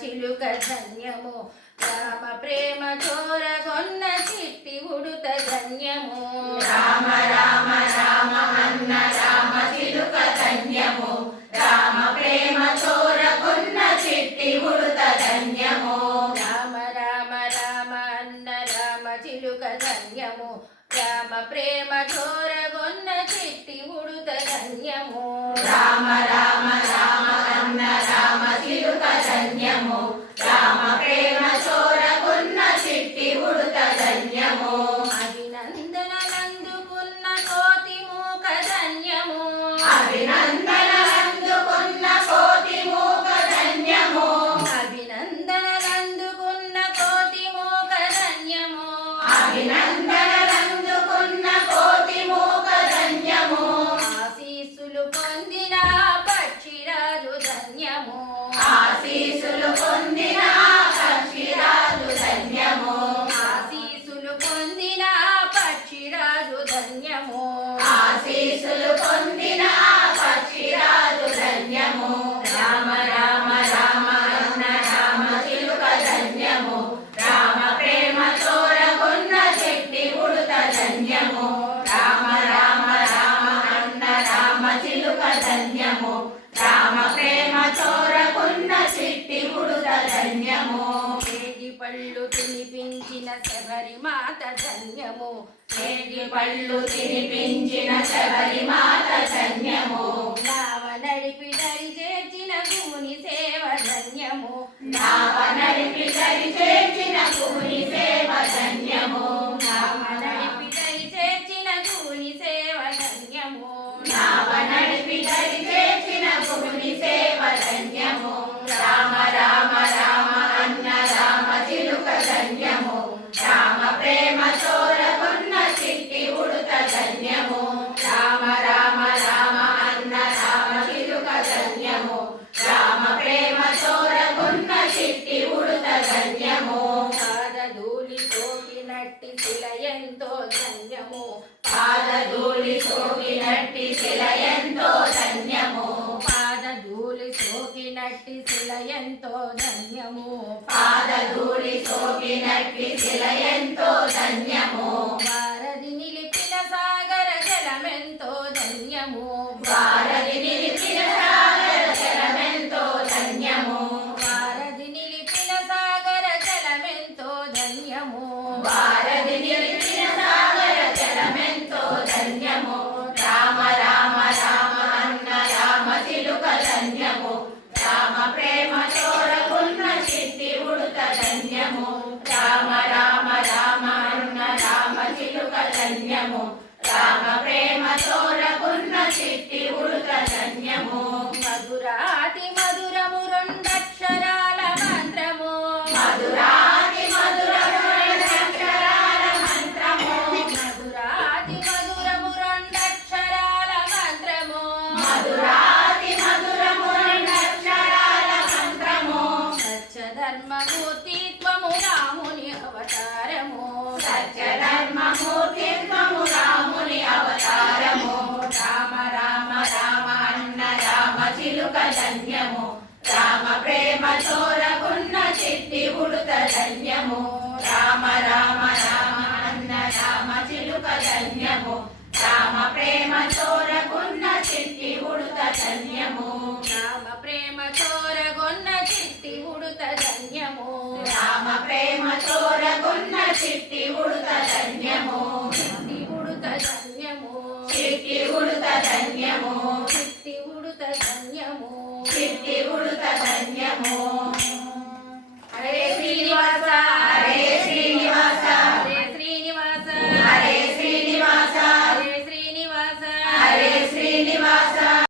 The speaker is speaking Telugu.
చిలుక ధన్యము రామ ప్రేమ చోరగొన్న చిట్టి ఉడుత ధన్యము రామ రామ రామ అన్న రామ చిలుక ధన్యము రామ ప్రేమ చోరగొన్న చిట్టి ఉడుత ధన్యము రామ రామ రామ అన్న రామ చిలుక ధన్యము రామ ప్రేమ చోరగొన్న చిట్టి ఉడుత ధన్యము రామ రామ రామ అన్న రామ చిలుక ధన్యము రామ ప్రేమ చోరగొన్న చిట్టి ఉడుత ధన్యము అభినందనలందుకున్న కోతి మూక ధన్యము అభినందనలందుకున్న కోతి మూక ధన్యము అభినందనలందుకున్న కోతి మూక ధన్యము అభినందనలందుకున్న కోతి మూక ధన్యము ఆశీస్సులు పొందిన పక్షిరాజు ధన్యము ఆశీసులు పొందిన పక్షిరాజు ధన్యము ఆశీస్సులు పొందిన పక్షిరాజు ధన్యము ఆశీసులు పొందిన పక్షిరాజు ధన్యము రామ రామ రామ అన్న రామ చిలుక ధన్యము రామ ప్రేమ చోరగొన్న చెట్టి ఉడుత ధన్యము రామ రామ రామ అన్న రామ చిలుక ధన్యము రామ ప్రేమ చోరగొన్న చిట్టి ఉడుత ధన్యము ఏగి పళ్ళు తినిపించిన శబరి మాత ధన్యము ఏగి పళ్ళు తినిపించిన శబరి మాత ధన్యము నావ నడిపి దరి చేర్చిన గుముని సేవ ధన్యము నావ నడిపి దరి చేర్చిన గుని సేవ ధన్యము నావ నడిపి దరి చేర్చిన గుని సేవ ధన్యము నావ నడిపి దరి చేర్చిన గుని సేవ ధన్యము రామ రామ రామ అన్న రామ చిలుక ధన్యము రామ ప్రేమ చోరగొన్న చిట్టి ఉడుత ధన్యము రామ రామ రామ అన్న రామ చిలుక ధన్యము రామ ప్రేమ చోరగొన్న చిట్టి ఉడుత ధన్యము పాదధూళి సోకినట్టి శిల ఎంతో ధన్యము పాదధూళి సోకినట్టి శిల ఎంతో ధన్యము పాదధూళి సోకినట్టి శిల ఎంతో ధన్యము పాదధూళి సోకినట్టి శిల ఎంతో ధన్యము వారధి నిలిపిన సాగర జలమెంతో ధన్యము వారధి నిలిపిన సాగర జలమెంతో ధన్యము వారధి నిలిపిన సాగర జలమెంతో ధన్యము వారధి నిలిపిన సాగర జలమెంతో ధన్యము రామ రామ రామ అన్న రామ చిలుక ధన్యము రామ ప్రేమ చోరగొన్న చిట్టి ఉడుత ధన్యము రామ రామ రామ అన్న రామ చిలుక ధన్యము రామ ప్రేమ చోరగొన్న చిట్టి ఉడుత ధన్యము మధురాతి మధురము రెండక్షరాల మంత్రము మధురాతి మధురము రెండక్షరాల మంత్రము మధురాతి మధురము రెండక్షరాల మంత్రము మధురాతి మధురము రెండక్షరాల మంత్రము సత్యధర్మమూర్తిత్వము రాముని అవతారము సత్యధర్మమూర్తిత్వము రాముని అవతారము రామ రామ రామ అన్న రామ చిలుక ధన్యము రామ ప్రేమ చోర